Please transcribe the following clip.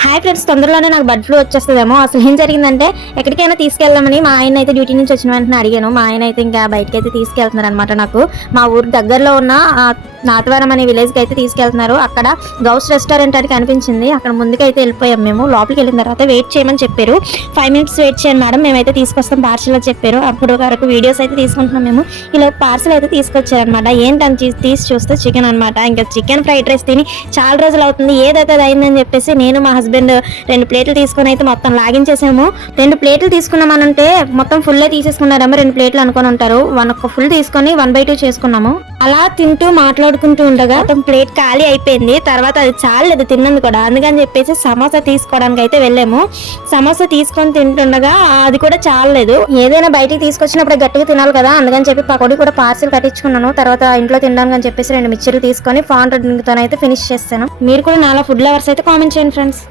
Hi friends, తొందరలోనే నాకు bird flu వచ్చేస్తుందేమో. అసలు ఏం జరిగిందంటే ఎక్కడికైనా తీసుకెళ్దామని మా ఆయన అయితే డ్యూటీ నుంచి వచ్చిన వెంటనే అడిగాను. మా ఆయన అయితే ఇంకా బయటకి అయితే తీసుకెళ్తున్నారు అనమాట. నాకు మా ఊరు దగ్గరలో ఉన్న నాతవరం అనే విలేజ్కి అయితే తీసుకెళ్తున్నారు. అక్కడ గౌస్ రెస్టారెంట్ అని కనిపించింది. అక్కడ ముందుకైతే వెళ్ళిపోయాం. మేము లోపలికి వెళ్ళిన తర్వాత వెయిట్ చేయమని చెప్పారు. 5 minutes వెయిట్ చేయండి మేడం, మేమైతే తీసుకొస్తాం పార్సల్ అని చెప్పారు. అప్పుడు వరకు వీడియోస్ అయితే తీసుకుంటున్నాం మేము. ఇలా పార్సల్ అయితే తీసుకొచ్చారనమాట. ఏంటని తీసి చూస్తే చికెన్ అనమాట. ఇంకా చికెన్ ఫ్రైడ్ రైస్ తిని చాలా రోజులు అవుతుంది, ఏదైతే అది అయిందని చెప్పేసి నేను మా హస్బెండ్ 2 ప్లేట్లు తీసుకొని అయితే మొత్తం లాగించేసాము. 2 ప్లేట్లు తీసుకున్నామనంటే మొత్తం ఫుల్ తీసేసుకున్నారేమో. 2 ప్లేట్లు అనుకొని ఉంటారు. 1 ఫుల్ తీసుకొని 1/2 చేసుకున్నాము. అలా తింటూ మాట్లాడుకుంటూ ఉండగా మొత్తం ప్లేట్ ఖాళీ అయిపోయింది. తర్వాత అది చాలేదు తిన్నది కూడా. అందుకని చెప్పేసి సమోసా తీసుకోవడానికి అయితే వెళ్ళాము. సమోసా తీసుకొని తింటుండగా అది కూడా చాలలేదు. ఏదైనా బయటికి తీసుకొచ్చినప్పుడు గట్టిగా తినాలి కదా, అందుకని చెప్పి పకోడీ కూడా పార్సిల్ కట్టించుకున్నాను. తర్వాత ఇంట్లో తినడానికి అని చెప్పేసి 2 మిక్చర్లు తీసుకొని ఫాన్ డ్రింక్ తో అయితే ఫినిష్ చేస్తాను. మీరు కూడా నాలా ఫుడ్ లవర్స్ అయితే కామెంట్ చేయండి ఫ్రెండ్స్.